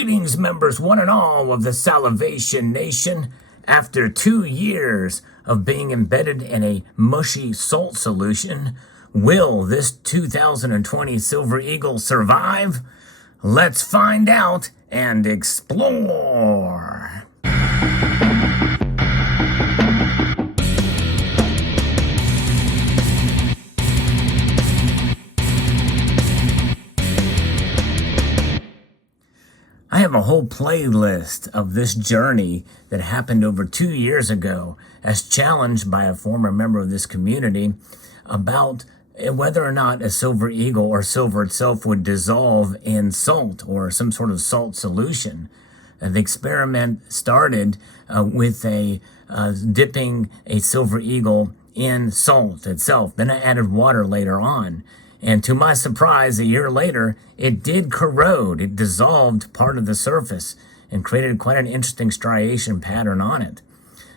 Greetings, members one and all of the Salivation Nation. After 2 years of being embedded in a mushy salt solution, will this 2020 Silver Eagle survive? Let's find out and explore. I have a whole playlist of this journey that happened over 2 years ago as challenged by a former member of this community about whether or not a Silver Eagle or silver itself would dissolve in salt or some sort of salt solution. The experiment started with dipping a Silver Eagle in salt itself. Then I added water later on. And to my surprise, a year later, it did corrode. It dissolved part of the surface and created quite an interesting striation pattern on it.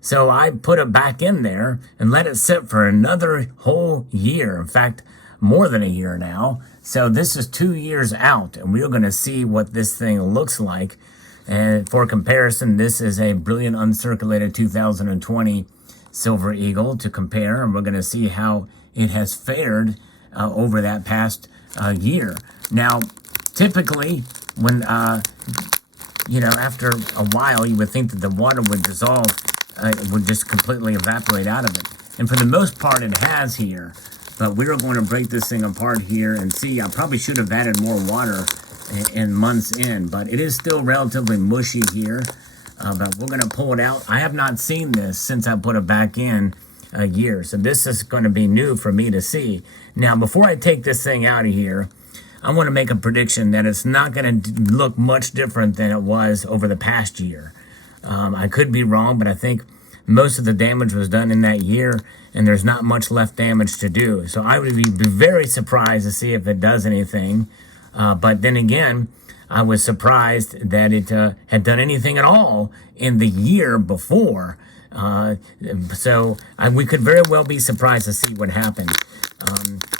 So I put it back in there and let it sit for another whole year. In fact, more than a year now. So this is 2 years out, and we're going to see what this thing looks like. And for comparison, this is a Brilliant Uncirculated 2020 Silver Eagle to compare, and we're going to see how it has fared over that past year. Now, typically, when, after a while, you would think that the water would dissolve, it would just completely evaporate out of it. And for the most part, it has here. But we're going to break this thing apart here and see. I probably should have added more water in months in, but it is still relatively mushy here. But we're going to pull it out. I have not seen this since I put it back in a year. So this is going to be new for me to see. Now, before I take this thing out of here, I want to make a prediction that it's not going to look much different than it was over the past year. I could be wrong, but I think most of the damage was done in that year, and there's not much left damage to do. So I would be very surprised to see if it does anything. But then again, I was surprised that it had done anything at all in the year before. So we could very well be surprised to see what happened.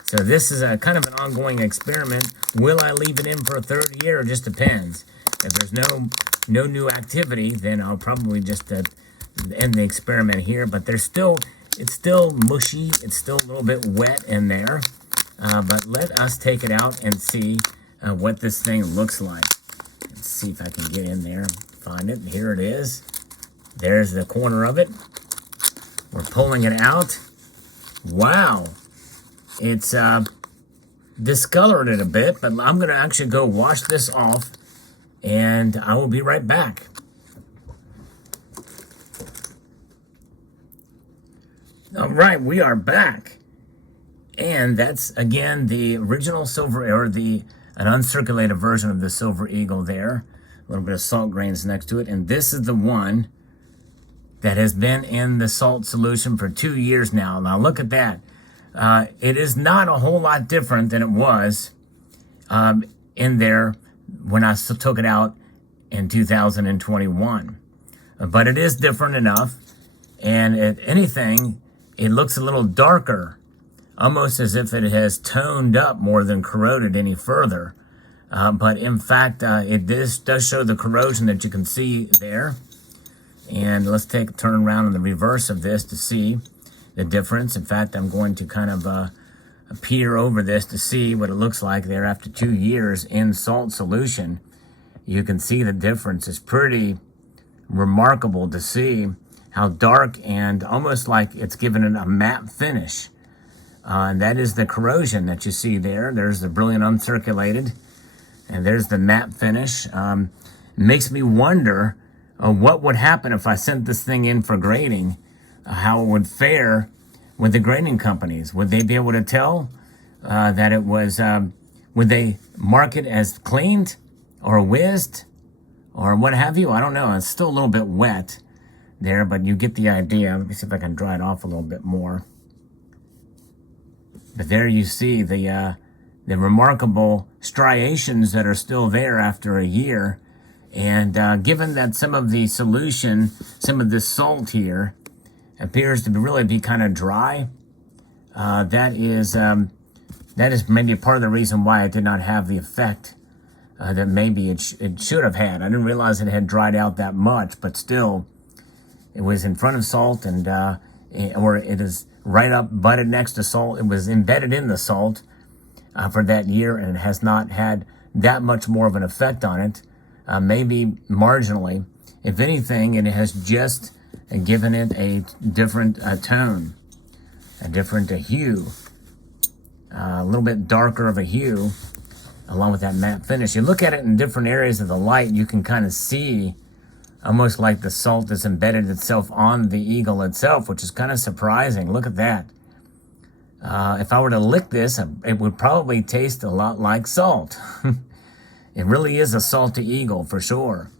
So this is a kind of an ongoing experiment. Will I leave it in for a third year? It just depends. If there's no new activity, then I'll probably just end the experiment here. But it's still mushy. It's still a little bit wet in there. But let us take it out and see what this thing looks like. Let's see if I can get in there, find it. Here it is. There's the corner of it. We're pulling it out. Wow. It's discolored it a bit, but I'm going to actually go wash this off, and I will be right back. All right, we are back. And that's, again, the original silver, or an uncirculated version of the Silver Eagle there. A little bit of salt grains next to it. And this is the one that has been in the salt solution for 2 years now. Now look at that. It is not a whole lot different than it was in there when I took it out in 2021. But it is different enough. And if anything, it looks a little darker, almost as if it has toned up more than corroded any further. But in fact, it does show the corrosion that you can see there. And let's turn around on the reverse of this to see the difference. In fact, I'm going to kind of peer over this to see what it looks like there after 2 years in salt solution. You can see the difference. It's pretty remarkable to see how dark and almost like it's given it a matte finish. And that is the corrosion that you see there. There's the Brilliant Uncirculated, and there's the matte finish. Makes me wonder what would happen if I sent this thing in for grading, how it would fare with the grading companies. Would they be able to tell that it was, would they mark it as cleaned or whizzed or what have you? I don't know. It's still a little bit wet there, but you get the idea. Let me see if I can dry it off a little bit more. But there you see the remarkable striations that are still there after a year. And given that some of the solution, some of this salt here, appears to really be kind of dry, that is maybe part of the reason why it did not have the effect that maybe it should have had. I didn't realize it had dried out that much, but still, it was in front of salt, and or it is right up, butted next to salt. It was embedded in the salt for that year, and it has not had that much more of an effect on it, maybe marginally. If anything, it has just given it a different tone, a different hue, a little bit darker of a hue, along with that matte finish. You look at it in different areas of the light, you can kind of see almost like the salt has embedded itself on the eagle itself, which is kind of surprising. Look at that. If I were to lick this, it would probably taste a lot like salt. It really is a salty eagle for sure.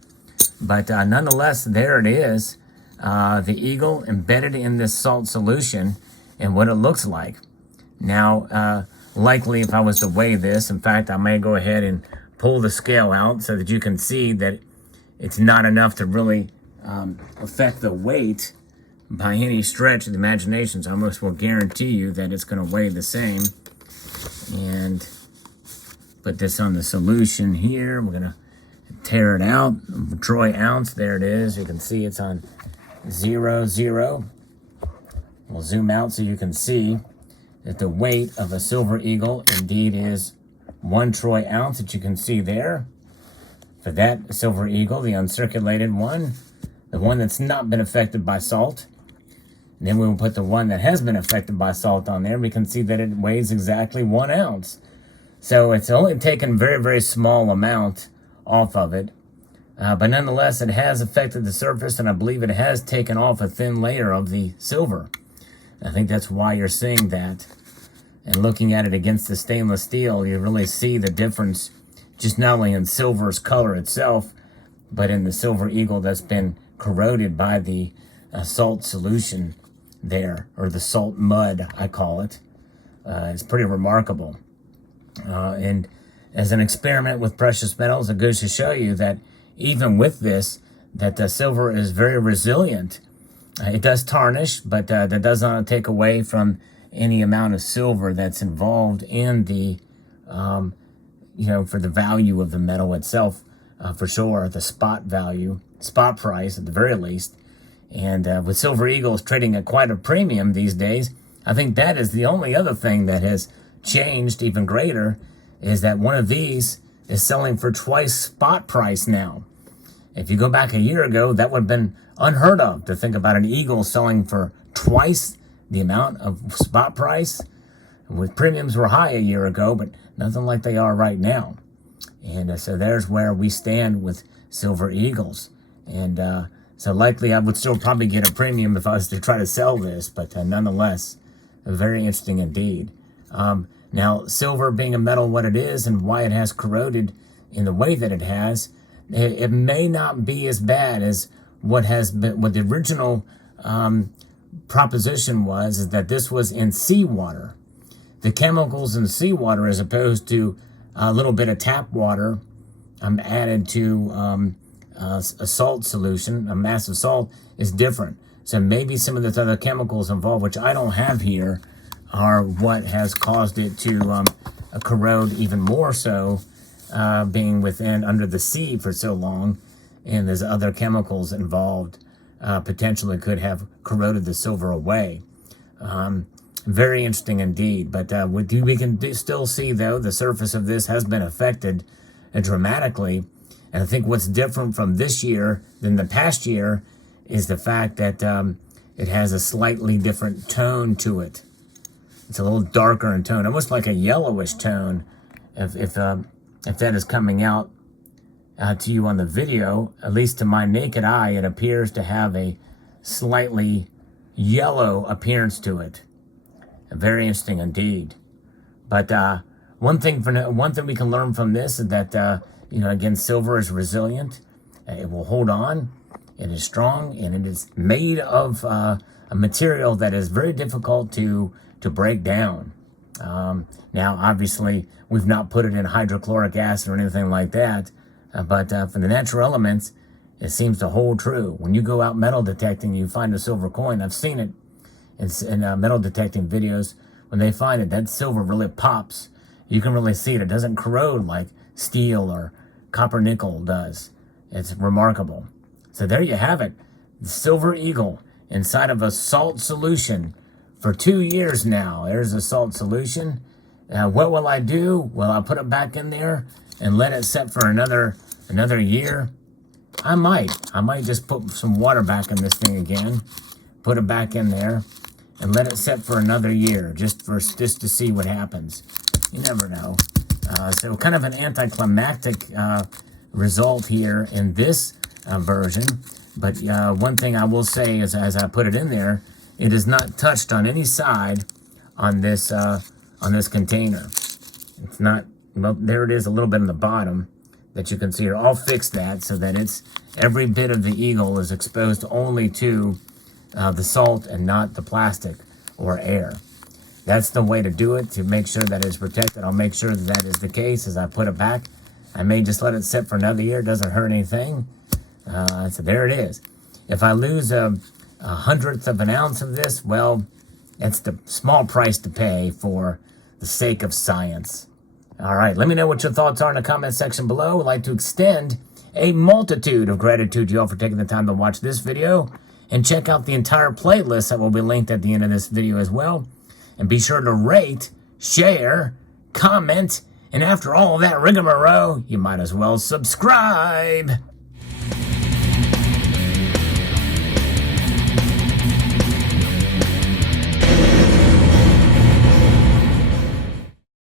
But nonetheless, there it is. The eagle embedded in this salt solution and what it looks like. Now, likely if I was to weigh this, in fact, I may go ahead and pull the scale out so that you can see that it's not enough to really affect the weight by any stretch of the imagination. So I almost will guarantee you that it's going to weigh the same. And put this on the solution here. We're going to tear it out. Troy ounce, there it is. You can see it's on 0.0. We'll zoom out so you can see that the weight of a silver eagle indeed is 1 troy ounce, that you can see there. For that silver eagle, the uncirculated one, the one that's not been affected by salt. And then we will put the one that has been affected by salt on there. We can see that it weighs exactly 1 ounce. So it's only taken very, very small amount off of it. But nonetheless, it has affected the surface, and I believe it has taken off a thin layer of the silver. I think that's why you're seeing that. And looking at it against the stainless steel, you really see the difference, just not only in silver's color itself, but in the silver eagle that's been corroded by the salt solution there, or the salt mud, I call it. It's pretty remarkable. And as an experiment with precious metals, it goes to show you that even with this, that the silver is very resilient. It does tarnish, but that does not take away from any amount of silver that's involved in the, for the value of the metal itself, for sure, the spot value, spot price at the very least. And with Silver Eagles trading at quite a premium these days, I think that is the only other thing that has changed even greater, is that one of these is selling for twice spot price now. If you go back a year ago, that would have been unheard of, to think about an eagle selling for twice the amount of spot price. With premiums were high a year ago, but nothing like they are right now. And so there's where we stand with Silver Eagles. And so likely I would still probably get a premium if I was to try to sell this, but nonetheless, very interesting indeed. Now, silver being a metal what it is and why it has corroded in the way that it has, it may not be as bad as what the original proposition was, is that this was in seawater. The chemicals in seawater, as opposed to a little bit of tap water added to a salt solution, a massive salt, is different. So maybe some of the other chemicals involved, which I don't have here, are what has caused it to corrode even more so, being under the sea for so long, and there's other chemicals involved, potentially could have corroded the silver away. Very interesting indeed. But we can still see, though, the surface of this has been affected dramatically. And I think what's different from this year than the past year is the fact that it has a slightly different tone to it. It's a little darker in tone, almost like a yellowish tone. If that is coming out to you on the video, at least to my naked eye, it appears to have a slightly yellow appearance to it. Very interesting indeed. But one thing we can learn from this is that again, silver is resilient. It will hold on. It is strong, and it is made of a material that is very difficult to break down. Now, obviously, we've not put it in hydrochloric acid or anything like that, but for the natural elements, it seems to hold true. When you go out metal detecting, you find a silver coin. I've seen it in metal detecting videos. When they find it, that silver really pops. You can really see it. It doesn't corrode like steel or copper nickel does. It's remarkable. So there you have it. The Silver Eagle inside of a salt solution for 2 years now. There's a salt solution. What will I do? Well, I'll put it back in there and let it set for another year. I might just put some water back in this thing again, put it back in there, and let it set for another year, just to see what happens. You never know. So kind of an anticlimactic result here in this version. But one thing I will say is, as I put it in there, it is not touched on any side on this container. It's not. Well, there it is, a little bit on the bottom that you can see here. I'll fix that so that it's every bit of the Eagle is exposed only to the salt and not the plastic or air. That's the way to do it, to make sure that it's protected. I'll make sure that is the case as I put it back. I may just let it sit for another year. It doesn't hurt anything. So there it is. If I lose a 100th of an ounce of this, well, it's the small price to pay for the sake of science. All right, let me know what your thoughts are in the comment section below. I'd like to extend a multitude of gratitude to you all for taking the time to watch this video, and check out the entire playlist that will be linked at the end of this video as well. And be sure to rate, share, comment, and after all that rigmarole, you might as well subscribe.